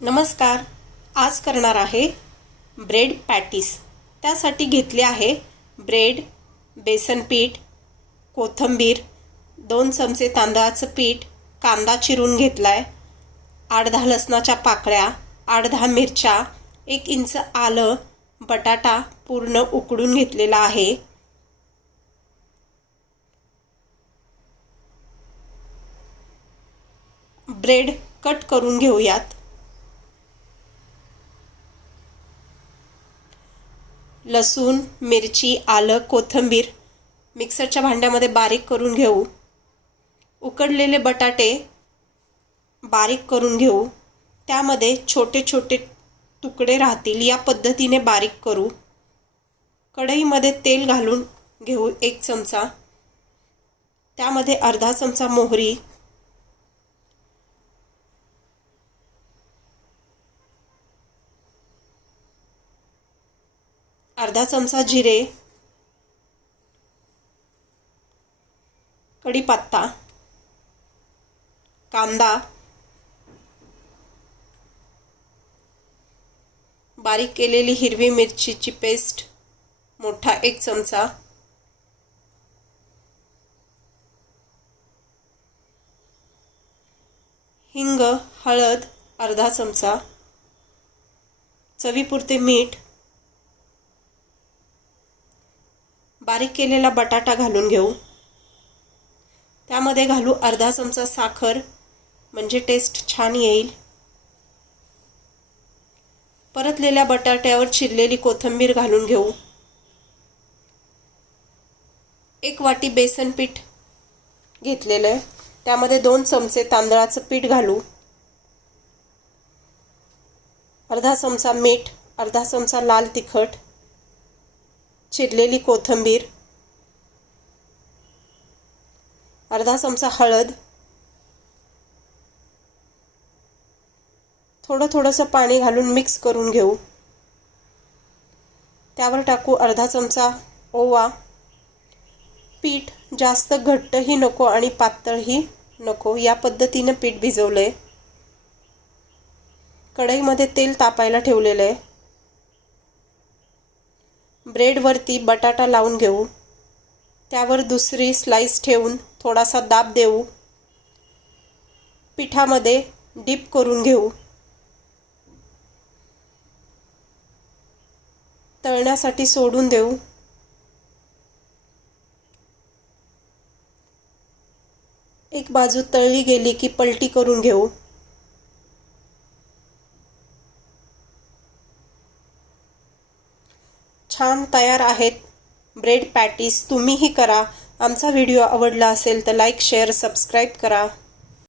नमस्कार. आज करणार आहे ब्रेड पॅटीस. त्यासाठी घेतले आहे ब्रेड, बेसन पीठ, कोथिंबीर, 2 चमचे तांदळाचं पीठ, कांदा चिरून घेतलाय, 8-10 लसणाच्या पाकळ्या, 8-10 मिरच्या, 1 इंच आलं, बटाटा पूर्ण उकडून घेतलेला आहे. ब्रेड कट करून घेऊयात. लसूण, मिरची, आलं, कोथिंबीर मिक्सरच्या भांड्यामध्ये बारीक करून घेऊ. उकडलेले बटाटे बारीक करून घेऊ. त्यामध्ये छोटे छोटे तुकडे राहतील या पद्धतीने बारीक करू. कढईमध्ये तेल घालून घेऊ 1 चमचा. त्यामध्ये अर्धा चमचा मोहरी, अर्धा चमचा जिरे, कढीपत्ता, कांदा, बारीक केलेली हिरवी मिरचीची पेस्ट मोठा 1 चमचा, हिंग, हळद अर्धा चमचा, चवीपुरते मीठ, बारीक केलेला बटाटा घालून घेऊ. त्यामध्ये घालू अर्धा चमचा साखर, म्हणजे टेस्ट छान येईल. परतलेल्या बटाट्यावर चिरलेली कोथिंबीर घालून घेऊ. 1 वाटी बेसन पीठ घेतलेलं आहे. त्यामध्ये 2 चमचे तांदळाचं पीठ घालू. अर्धा चमचा मीठ, अर्धा चमचा लाल तिखट, चिरलेली कोथिंबीर, अर्धा चमचा हळद, थोडंसं पाणी घालून मिक्स करून घेऊ. त्यावर टाकू अर्धा चमचा ओवा. पीठ जास्त घट्टही नको आणि पातळही नको, या पद्धतीने पीठ भिजवलंय. कढईमध्ये तेल तापायला ठेवलेलं आहे. ब्रेडवरती बटाटा लावून घेऊ. त्यावर दुसरी स्लाइस ठेवून थोडासा दाब देऊ. पिठामध्ये डिप करून घेऊ. तळण्यासाठी सोडून देऊ. एक बाजू तळली गेली की पलटी करून घेऊ. छान तयार आहेत ब्रेड पॅटीस. तुम्हीही करा. आमचा व्हिडिओ आवडला असेल तर लाईक, शेअर, सबस्क्राईब करा.